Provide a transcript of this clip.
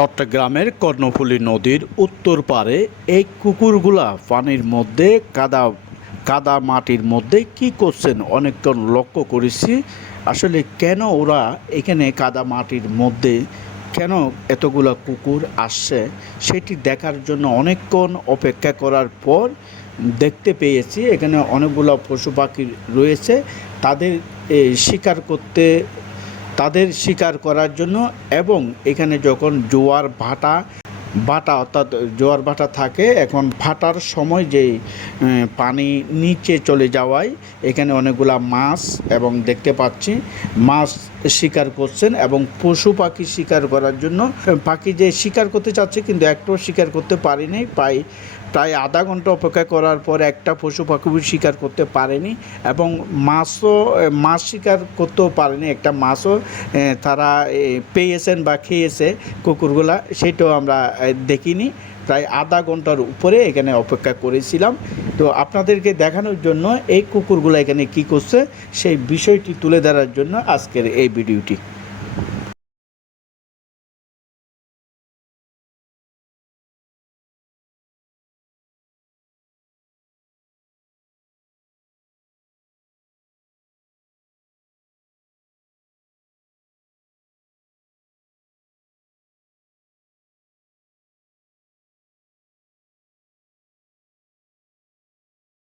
চট্টগ্রামের কর্ণফুলী নদীর উত্তর পারে এই কুকুরগুলা পানির মধ্যে কাদা কাদা মাটির মধ্যে কি করছেন অনেকক্ষণ লক্ষ্য করেছি। আসলে কেন ওরা এখানে কাদা মাটির মধ্যে কেন এতগুলা কুকুর আসছে সেটি দেখার জন্য অনেকক্ষণ অপেক্ষা করার পর দেখতে পেয়েছি এখানে অনেকগুলো পশু পাখি রয়েছে। তাদের শিকার করতে তাদের শিকার করার জন্য এবং এখানে যখন জোয়ার ভাটা ভাটা অর্থাৎ জোয়ার ভাটা থাকে, এখন ভাটার সময় যেই পানি নিচে চলে যাওয়ায় এখানে অনেকগুলা মাছ এবং দেখতে পাচ্ছি মাছ শিকার করছেন এবং পশু পাখি শিকার করার জন্য পাখি যে শিকার করতে চাচ্ছে কিন্তু একটাও শিকার করতে পারেনি। প্রায় আধা ঘন্টা অপেক্ষা করার পর একটা পশু পাখি শিকার করতে পারেনি এবং মাছ শিকার করতেও পারেনি। একটা মাছও তারা পেয়েছেন বা খেয়েছে কুকুরগুলা, সেটাও আমরা দেখিনি। প্রায় আধা ঘন্টার উপরে এখানে অপেক্ষা করেছিলাম। তো আপনাদেরকে দেখানোর জন্য এই কুকুরগুলো এখানে কি করছে সেই বিষয়টি তুলে ধরার জন্য আজকের এই ভিডিওটি।